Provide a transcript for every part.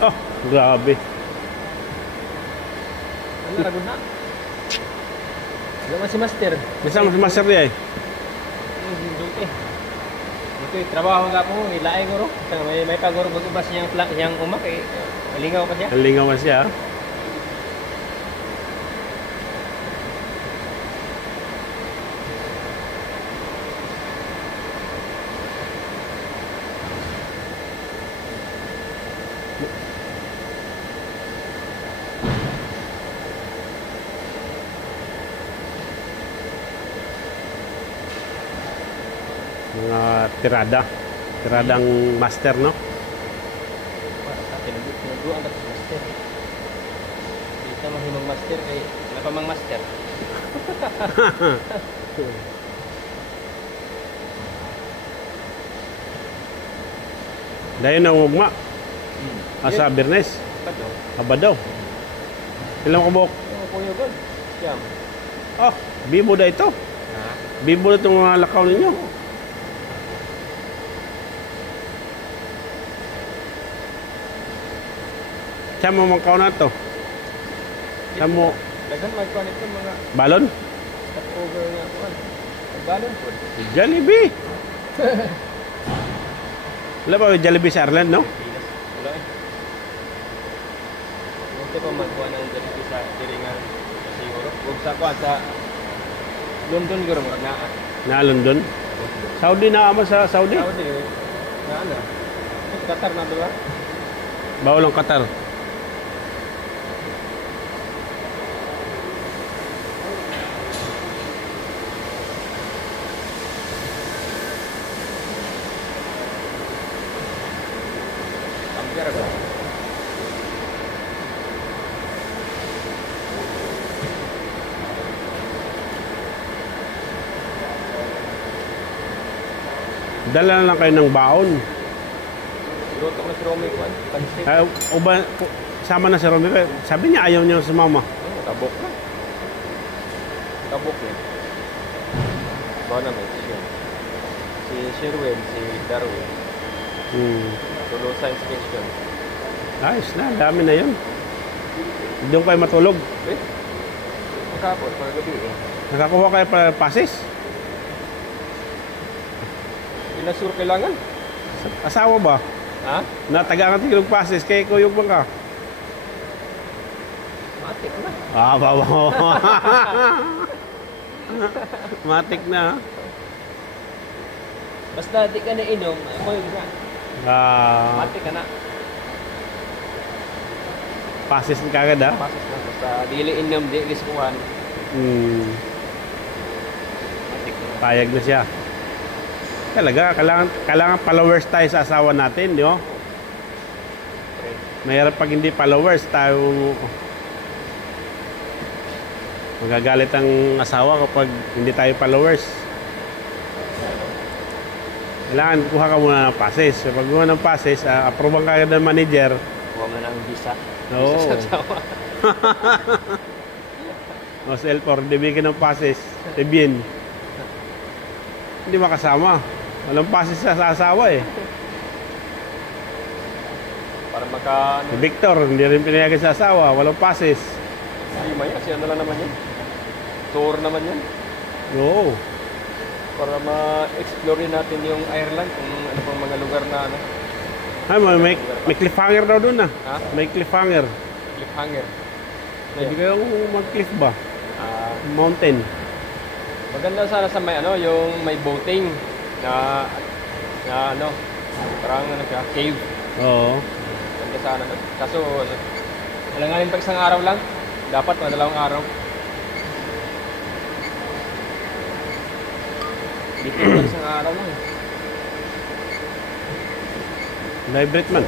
Oh, grabe. Ano ragod na? Wala man si Master. Bisa mo si Master niya eh. Duty. Duty, trabaho nga po, ilaay ko ro. May paguro bago siyang umak eh. Malingaw pa siya. Malingaw pa siya. Mga tiradang master, no? Tinuduan ka sa Master. Kita mahimang Master kay napamang Master. Dahil na ugma. Asa Bernes. Abadaw. Ilang kubok? Yung puyo gol. Siyam. Oh, bibo da ito. Ha? Bibo na itong mga lakaw ninyo. Siya mo mangkaw na ito. Siya mo... Dagan magkuhan ito mga Balon? stopover nga kuhan. Balon po. Jollibee. Wala ba yung Jollibee sa Ireland, no? Pinas. Wala eh. Huwag pa magkuhan ng Jollibee sa Tiringan. Kasi Europe. Huwag sa kuhan sa London garo mo na. Na London. Saudi na ama sa Saudi. Saudi. Na ano? Qatar na doon. Bawal ang Qatar. Ambil apa? Dala na lang kayo ng baon. Luto na si Romy kuhan. Pansit. Sama na si Romy. Sabi niya ayaw niya sumama. Tabok na. Tabok na. Bawa naman siya. Si Sherwin, si Darwin. Tulo science mission. Ayos na, dami na yun. Doon kayo matulog. Eh? Magkapot, mga gabi eh. Nakakuha kayo para pasis. Pinasur kailangan? Asawa ba? Ha? Nataga ka tigilog pasis, kaya kuyog ba ka? Matik na. Bawa. Matik na. Basta di ka na inom, ako yung na. Matik ka na. Pasis ka agad ha? Pasis na. Basta dili inom, di liskuhan. Matik na. Payag na siya. Talaga, kailangan followers tayo sa asawa natin, di ba? Mahirap pag hindi followers, tayo magagalit ang asawa kapag hindi tayo followers. Kailangan kuha ka muna ng passes. Pag kuha ng passes, approvean ka ng manager. Kuha mo na ng visa. Oo. Visa sa asawa. O sa L4, bigyan ng passes. Tibien. Hindi makasama. Walang passes sa asawa eh. Para maka... Si Victor, hindi rin pinayagan sa asawa. Walang passes. Hindi man yan. Kasi ano lang naman yan. Tour naman yan. Oo. Para ma-explore natin yung Ireland. Kung ano pang mga lugar na ano. Ay, may cliffhanger daw doon ah. Ha? May cliffhanger. Cliffhanger. Hindi kayo mag-cliff ba? Ah, Mountain. maganda sana sa may ano, yung may boating na ano, parang ano siya, cave. Oo. Maganda sana. Kaso, alanganin pa isang araw lang. Dapat mga dalawang araw. Dito pa isang araw lang. Vibrate man.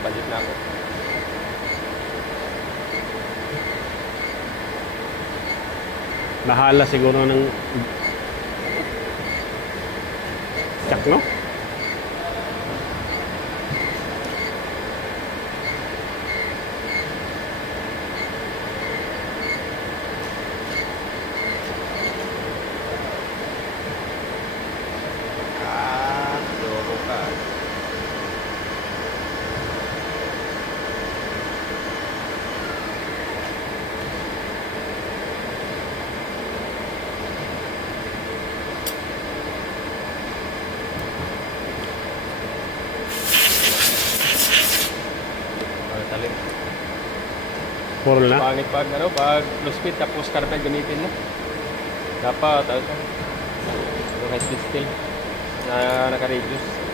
Balik na ako. Nahala siguro ng tsak, no? Puro na. Pangit pag ano, pag low speed tapos carbide gamitin mo. Dapat ano, yung high speed still na naka-reduce.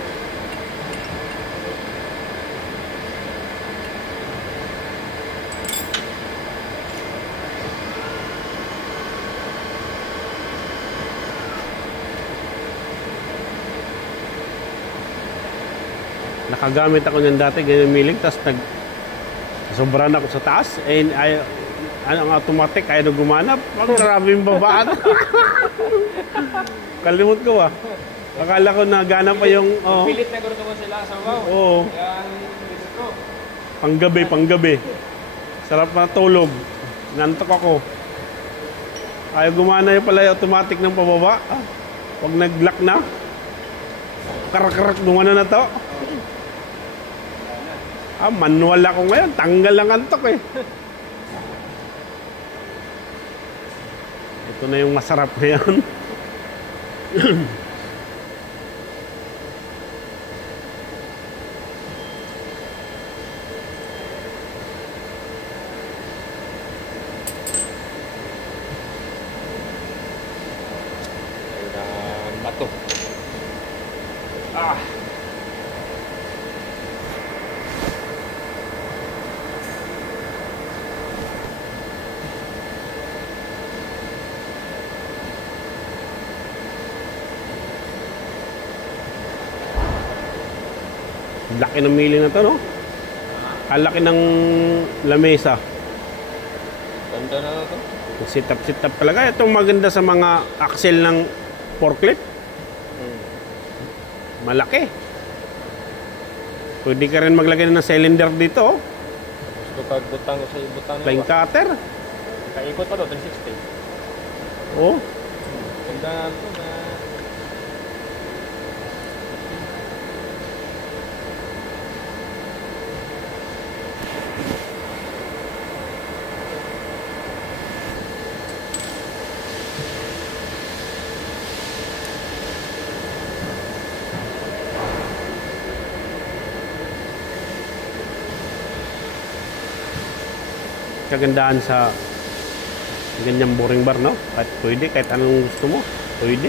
Nakagamit ako niyan dati, ganyan milig, tapos sobrahan ako sa taas, ang automatic, ayaw na gumanap. Ang maraming babaan. Kalimut ko ah. Akala ko nagana pa yung... Oh, Pilit na gusto ko sila sa wow. Oo. Kaya ang gusto ko. Panggabi. Sarap na tulog. Nantok ako. Ayaw gumana yung pala yung automatic ng pababa. Pag nag-lock na, karak-karak gumana na to. Manual ako ngayon. Tanggal ang antok eh. Ito na yung masarap na yan. Ang bato. Ah! Laki ng milling na to, no? Ang laki ng lamesa. Ganda na to. Sit up talaga. Itong maganda sa mga axle ng forklift. Malaki. Pwede ka rin maglagay ng cylinder dito, oh. Gusto pag butang ko sa ibutang na. Flying cutter. Kaikot pa to, 360. Oh. Ganda na to na. Kagandahan sa ganyang boring bar, no? Kahit pwede, kahit anong gusto mo, pwede.